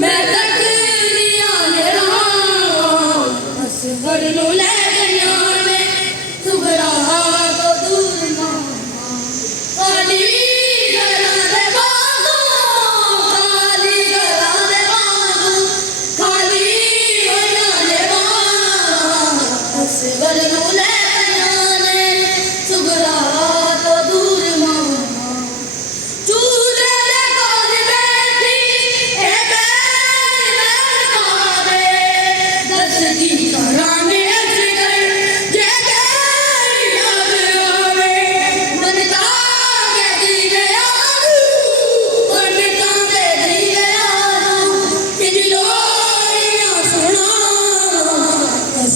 मैं तक नहीं आने रहा असगर नु ले गया ने सुगरा तो दूर ना काली गरा दे बागो काली गरा दे बागो खाली होना ले बागो असगर नु ले गया ने सुगरा तो दूर ना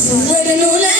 सुन